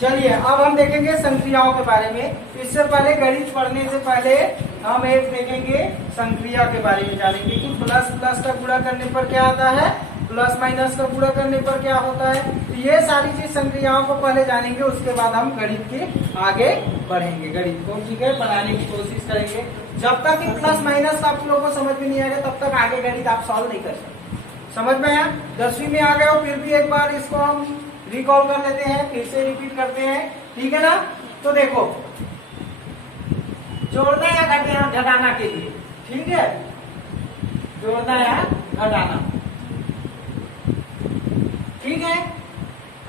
चलिए अब हम देखेंगे संक्रियाओं के बारे में। इससे पहले गणित पढ़ने से पहले हम एक देखेंगे संक्रिया के बारे में, जानेंगे कि प्लस प्लस का गुणा करने पर क्या आता है, प्लस माइनस का गुणा करने पर क्या होता है। तो ये सारी चीज संक्रियाओं को पहले जानेंगे, उसके बाद हम गणित के आगे बढ़ेंगे, गणित को ठीक है बनाने की कोशिश करेंगे। जब तक कि प्लस माइनस आप लोगों को समझ में नहीं आएगा तब तक आगे गणित आप सॉल्व नहीं कर सकते। समझ में आया? 10वीं में आ गए हो, फिर भी एक बार इसको हम रिकॉल कर लेते हैं, फिर से रिपीट करते हैं, ठीक है ना। तो देखो जोड़ना या घटाना के लिए, ठीक है, जोड़ना या घटाना, ठीक है।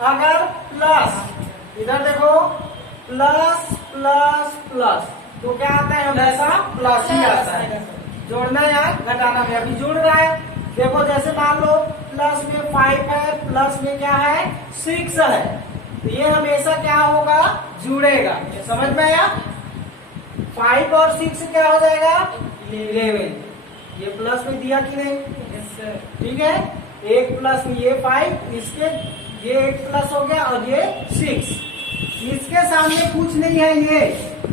अगर प्लस, इधर देखो प्लस प्लस प्लस, तो क्या आता है हमेशा प्लस ही आता है। जोड़ना या घटाना में अभी जुड़ रहा है। देखो जैसे मान लो प्लस में 5 है, प्लस में क्या है 6 है, तो ये हमेशा क्या होगा, जुड़ेगा। समझ में आया? 5 और 6 क्या हो जाएगा 11। ये प्लस में दिया कि नहीं? ठीक है, एक प्लस में ये 5, इसके ये एक प्लस हो गया और ये 6, इसके सामने कुछ नहीं है, ये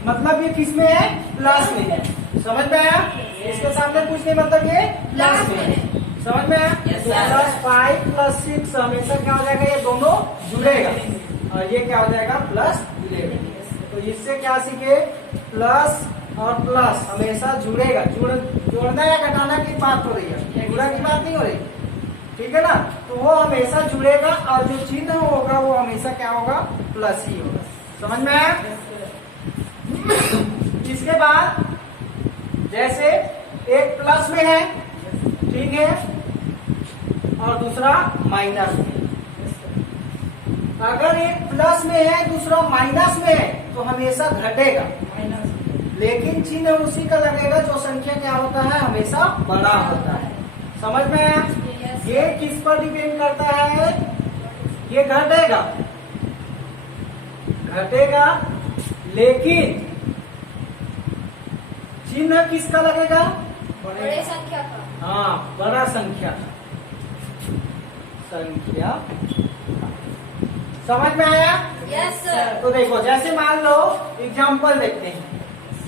मतलब ये किस में है, प्लस में है। समझ में आया? इसके सामने कुछ नहीं मतलब ये प्लस में है। समझ में आया? प्लस 5 प्लस 6 हमेशा क्या हो जाएगा, ये दोनों जुड़ेगा और ये क्या हो जाएगा प्लस 11। तो इससे क्या सीखे, प्लस और प्लस हमेशा जुड़ेगा। जोड़ना या घटाना की बात हो रही है, गुणा की बात नहीं हो रही, ठीक है ना। तो वो हमेशा जुड़ेगा और जो चिन्ह होगा वो हमेशा क्या होगा, प्लस ही होगा। समझ में आया? इसके बाद जैसे एक प्लस में है, ठीक है, और दूसरा माइनस में। अगर एक प्लस में है दूसरा माइनस में है तो हमेशा घटेगा, लेकिन चिन्ह उसी का लगेगा जो संख्या क्या होता है, हमेशा बड़ा होता है। समझ में आया? ये किस पर डिपेंड करता है, ये घटेगा, घटेगा, लेकिन चिन्ह किसका लगेगा, बड़े संख्या का। हाँ, बड़ा संख्या, संख्या। समझ में आया? Yes sir. तो देखो जैसे मान लो एग्जांपल देखते हैं,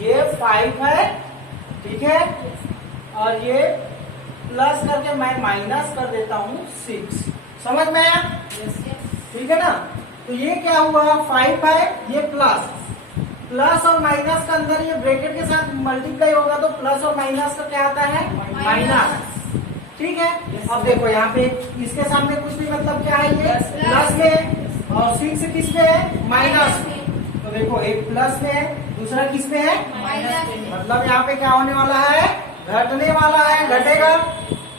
ये 5 है, ठीक है, और ये प्लस करके मैं माइनस कर देता हूँ 6। समझ में आया? ठीक है ना। तो ये क्या हुआ, 5 है, ये प्लस, प्लस और माइनस का अंदर ये ब्रैकेट के साथ मल्टीप्लाई होगा तो प्लस और माइनस का क्या आता है, माइनस, ठीक है। अब देखो यहाँ पे इसके सामने कुछ भी मतलब क्या है, ये प्लस में और 6 किस में है, माइनस में। तो देखो एक प्लस में है, दूसरा किस में है, माइनस में। मतलब यहाँ पे क्या होने वाला है, घटने वाला है, घटेगा,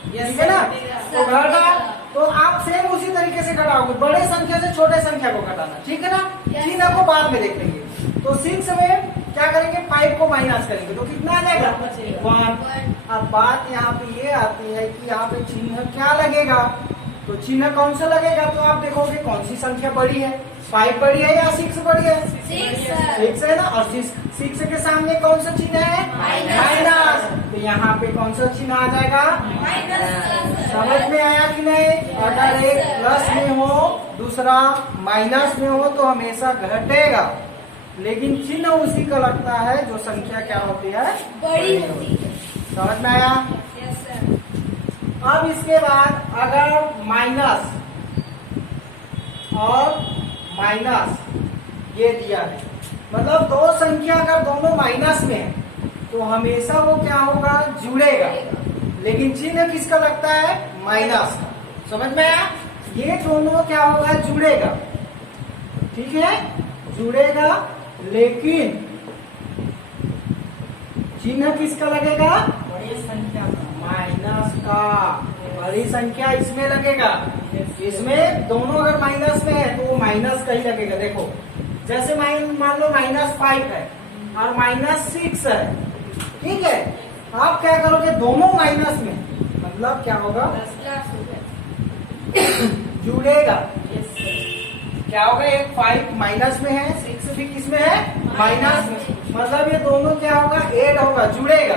ठीक है ना। तो घटा, तो आप सेम उसी तरीके से घटाओगे, बड़े संख्या से छोटे संख्या को घटाना, ठीक है ना। चिन्ह को बाद में देख लेंगे। तो 6 में क्या करेंगे, 5 को माइनस करेंगे तो कितना आ जाएगा, 1। अब बात यहाँ पे ये आती है कि यहाँ पे चिन्ह क्या लगेगा, तो चिन्ह कौन सा लगेगा, तो आप देखोगे कौन सी संख्या बड़ी है, 5 बड़ी है या 6 बड़ी है, 6 है ना। और 6 के सामने कौन सा चिन्ह है, माइनस, तो यहाँ पे कौन सा चिन्ह आ जाएगा, समझ में आया कि नहीं। अगर एक प्लस में हो दूसरा माइनस में हो तो हमेशा घटेगा, लेकिन चिन्ह उसी का लगता है जो संख्या क्या होती है, बड़ी होती है। समझ में आया? Yes sir. अब इसके बाद अगर माइनस और माइनस ये दिया है, मतलब दो संख्या अगर दोनों माइनस में है तो हमेशा वो क्या होगा, जुड़ेगा, लेकिन चिन्ह किसका लगता है, माइनस का। समझ में आया? ये दोनों क्या होगा, जुड़ेगा, ठीक है, जुड़ेगा, लेकिन चिन्ह किसका लगेगा, बड़ी संख्या का, माइनस का। बड़ी संख्या इसमें लगेगा, इसमें दोनों अगर माइनस में है तो वो माइनस का ही लगेगा। देखो जैसे मान लो -5 है और -6 है, ठीक है, आप क्या करोगे, दोनों माइनस में, मतलब क्या होगा, जुड़ेगा, क्या होगा, एक 5 माइनस में है, 6 भी किस में है, माइनस में, मतलब ये दोनों क्या होगा, ऐड होगा, जुड़ेगा,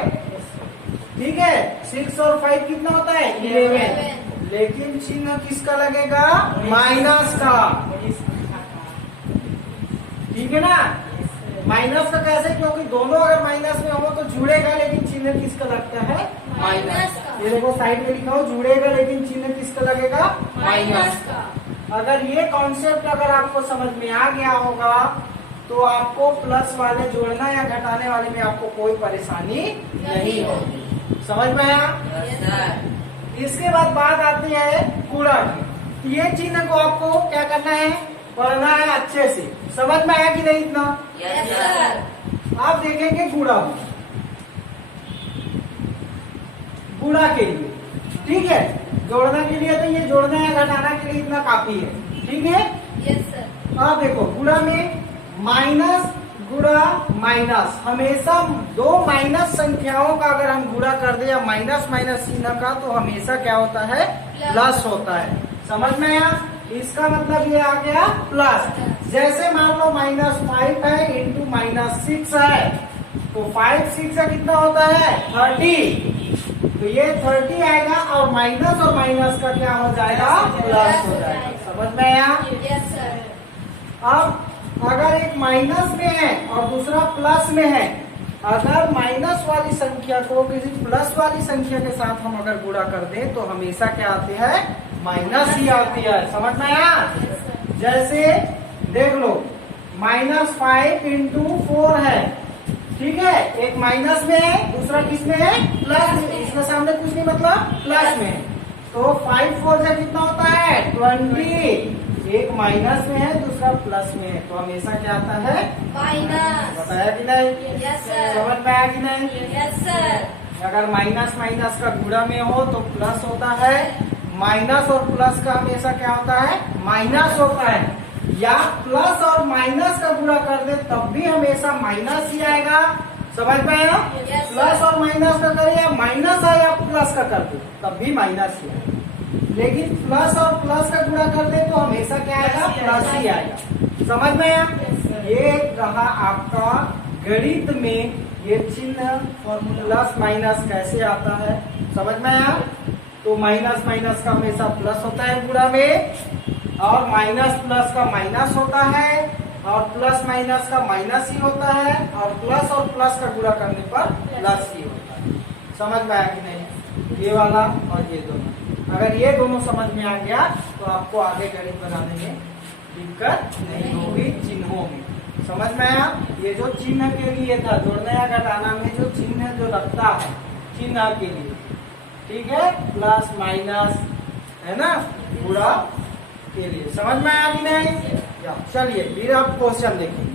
ठीक है। 6 और 5 कितना होता है, 11, लेकिन चिन्ह किसका लगेगा, माइनस का। ठीक है ना। माइनस का कैसे, क्योंकि दोनों अगर माइनस में हो तो जुड़ेगा, लेकिन चिन्ह किसका लगता है, माइनस माइनस का। का। ये देखो साइड में लिखा हो, जुड़ेगा लेकिन चिन्ह किसका लगेगा, माइनस का। अगर ये कॉन्सेप्ट अगर आपको समझ में आ गया होगा तो आपको प्लस वाले जोड़ना या घटाने वाले में आपको कोई परेशानी नहीं होगी। समझ में आया। Yes, sir. इसके बाद बात आती है गुणा की। ये चिन्ह को आपको क्या करना है, पढ़ना है अच्छे से। समझ में आया कि नहीं इतना। Yes, sir. आप देखेंगे गुणा, गुणा के लिए, ठीक है। जोड़ना के लिए तो ये जोड़ना या घटाना के लिए इतना काफी है, ठीक है। Yes, sir. आप देखो गुणा में माइनस गुणा माइनस, हमेशा दो माइनस संख्याओं का अगर हम गुणा कर दे या माइनस माइनस चिन्ह का, तो हमेशा क्या होता है, प्लस होता है। समझ में आया। इसका मतलब ये आ गया प्लस। जैसे मान लो -5 है इंटू -6 है, तो 5 6 का कितना होता है, 30। तो ये 30 आएगा और माइनस का क्या हो जाएगा, प्लस हो जाएगा। समझ में आया। Yes, sir. अब अगर एक माइनस में है और दूसरा प्लस में है, अगर माइनस वाली संख्या को किसी प्लस वाली संख्या के साथ हम अगर गुणा कर दें तो हमेशा क्या आती है, माइनस ही आती है। समझ में आया। Yes, sir. जैसे देख लो -5 इंटू 4 है, ठीक है। एक माइनस में है, दूसरा किस में है, प्लस में। इसमें सामने कुछ नहीं, मतलब प्लस में है। तो 5 4 से कितना होता है, 20। एक माइनस में है, दूसरा प्लस में है, तो हमेशा क्या आता है, Minus. बताया कि नहीं। Yes, sir. समझ में आया कि नहीं। Yes, sir. अगर माइनस का गुणा में हो तो प्लस होता है, माइनस और प्लस का हमेशा क्या होता है, माइनस होता है। या प्लस और माइनस का गुणा कर दे तब भी हमेशा माइनस ही आएगा। समझ में आया। Yes, sir. प्लस और माइनस का करे या माइनस है या प्लस का कर दे तब भी माइनस ही आएगा। लेकिन प्लस और प्लस का गुणा कर दे तो हमेशा क्या आएगा, प्लस ही आएगा। समझ में आया। ये रहा आपका गणित में ये चिन्ह प्लस माइनस कैसे आता है। समझ में आया। तो माइनस का हमेशा प्लस होता है गुणा में, और माइनस प्लस का माइनस होता है, और प्लस माइनस का माइनस ही होता है, और प्लस का गुणा करने पर प्लस ही होता है। समझ में आया कि नहीं। ये वाला और ये दोनों, अगर ये दोनों समझ में आ गया तो आपको आगे गणित बनाने में दिक्कत नहीं होगी चिन्हों में। समझ में आया। ये जो चिन्ह के लिए था, जोड़ने या घटाना में जो चिन्ह जो लगता है चिन्ह के लिए, ठीक है, प्लस माइनस है ना, गुणा के लिए। समझ में आया कि नहीं। चलिए फिर आप क्वेश्चन देखिए।